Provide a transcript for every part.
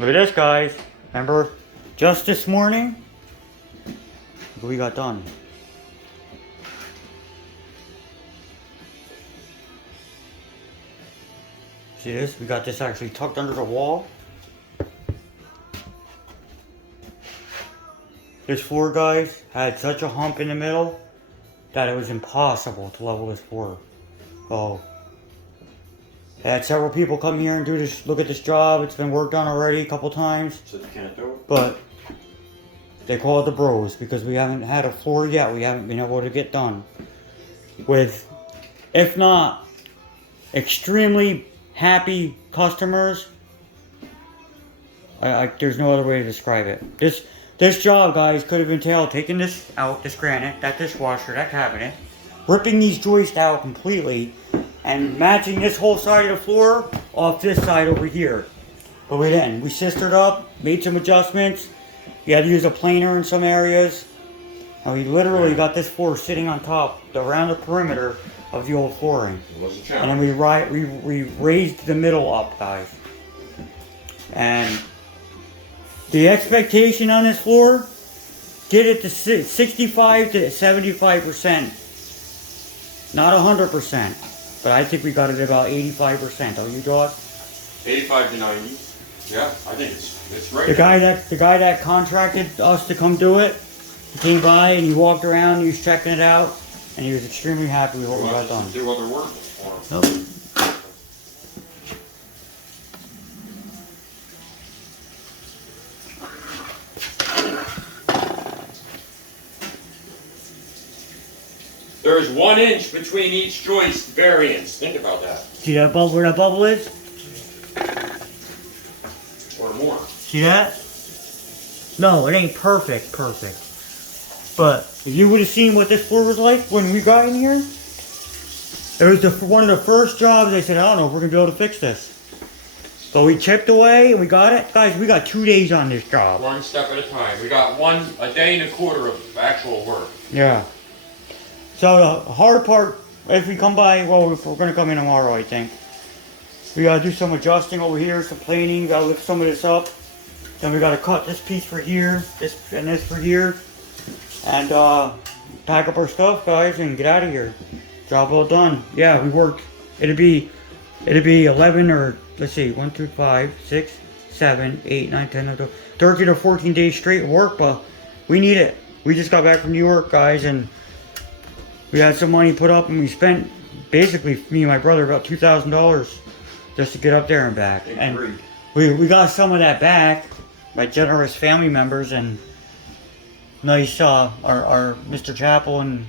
Look at this, guys. Remember, just this morning, look what we got done. See this? We got this actually tucked under the wall. This floor, guys, had such a hump in the middle that it was impossible to level this floor. So, I had several people come here and look at this job. It's been worked on already a couple times. So you can't do it? But they call it the bros because we haven't had a floor yet. We haven't been able to get done with, if not extremely happy customers. There's no other way to describe it. This job, guys, could have entailed taking this out, this granite, that dishwasher, that cabinet, ripping these joists out completely, and matching this whole side of the floor off this side over here. But we didn't. We sistered up, made some adjustments. You had to use a planer in some areas. And we literally got this floor sitting on top, around the perimeter of the old flooring. It was a And then we raised the middle up, guys. And the expectation on this floor, get it to 65 to 75%. Not 100%. But I think we got it about 85%. Don't you, George? 85 to 90. Yeah, I think it's great. The guy that contracted us to come do it, he came by and he walked around, he was checking it out, and he was extremely happy with what we got done. Do other work for him. Nope. There's 1 inch between each joist variance. Think about that. See that bubble where that bubble is? Or more. See that? No, it ain't perfect. But if you would have seen what this floor was like when we got in here, it was one of the first jobs they said, I don't know if we're going to be able to fix this. So we chipped away and we got it. Guys, we got 2 days on this job. 1 step at a time. We got a day and a quarter of actual work. Yeah. So the hard part, if we come by, well, we're going to come in tomorrow, I think. We got to do some adjusting over here, some planing. Got to lift some of this up. Then we got to cut this piece for here, this and this for here. And pack up our stuff, guys, and get out of here. Job well done. Yeah, we worked. It'd be 11 or, let's see, 1, 2, 5, 6, 7, 8, 9, 10, 11, 13 or 14 days straight of work, but we need it. We just got back from New York, guys, and we had some money put up, and we spent, basically, me and my brother, about $2,000 just to get up there and back. And we got some of that back by generous family members, and nice, our Mr. Chappell and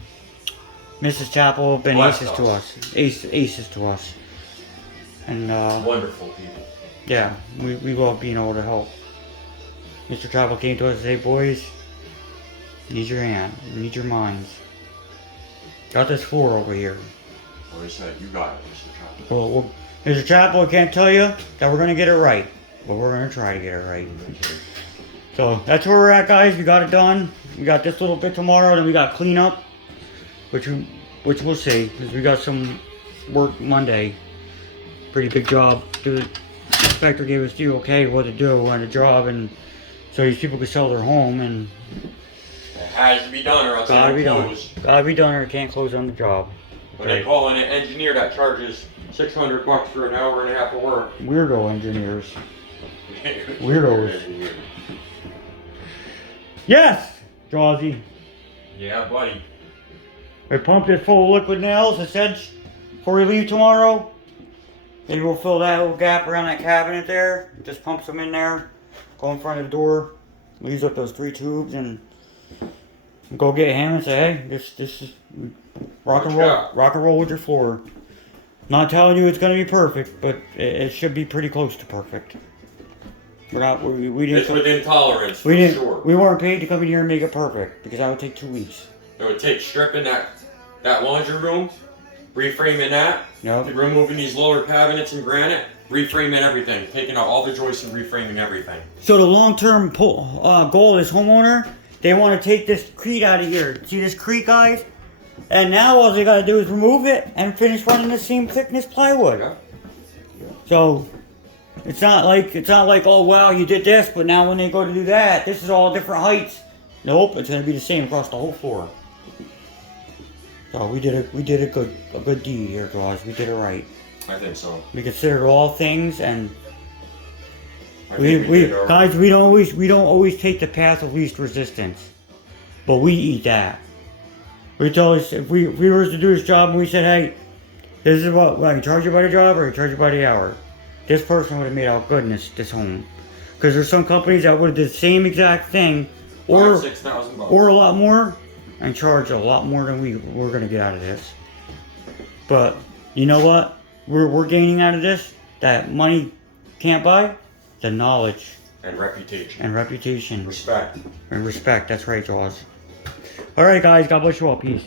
Mrs. Chappell have been aces to us. And Wonderful people. yeah, we love being able to help. Mr. Chappell came to us and said, boys, need your hand, need your minds. Got this floor over here. Well, he said, you got it, Mr. Chappell. Well, Mr. Chappell, I can't tell you that we're going to get it right. But we're going to try to get it right. So, that's where we're at, guys. We got it done. We got this little bit tomorrow, then we got cleanup. Which we'll see. Because we got some work Monday. Pretty big job. The inspector gave us the okay what to do on the job. And so these people could sell their home. And It has to be done or else gotta be it'll done. close. Gotta be done or it can't close on the job. When they call in an engineer that charges $600 for an hour and a half of work. Weirdo engineers. Weirdos. Yes, Jawsy. Yeah, buddy. I pumped it full of liquid nails. I said before we leave tomorrow, maybe we'll fill that little gap around that cabinet there. Just pump some in there. Go in front of the door. Leaves up those 3 tubes and go get him and say, hey, this is rock and roll with your floor. Not telling you it's gonna be perfect, but it should be pretty close to perfect. We didn't. It's within tolerance, We didn't. sure. We weren't paid to come in here and make it perfect because that would take 2 weeks. It would take stripping that laundry room, reframing that, Yep. removing these lower cabinets in granite, reframing everything, taking out all the joists and reframing everything. So the long-term goal of this homeowner, they want to take this crete out of here. See this crete, guys? And now all they gotta do is remove it and finish running the same thickness plywood. Yeah. So It's not like oh wow you did this, but now when they go to do that, this is all different heights. Nope, it's gonna be the same across the whole floor. So we did a good deed here, guys. We did it right. I think so. We considered all things, and I think we did all right. guys, we don't always take the path of least resistance, but we eat that. We tell us if we were to do this job and we said, hey, this is what I charge you by the job or I charge you by the hour. This person would have made out good in this home, because there's some companies that would have did the same exact thing, or $6,000 or a lot more, and charge a lot more than we're gonna get out of this. But you know what? We're gaining out of this that money can't buy, the knowledge and reputation. and reputation Respect. and respect. That's right, Jaws. All right, guys. God bless you all. Peace.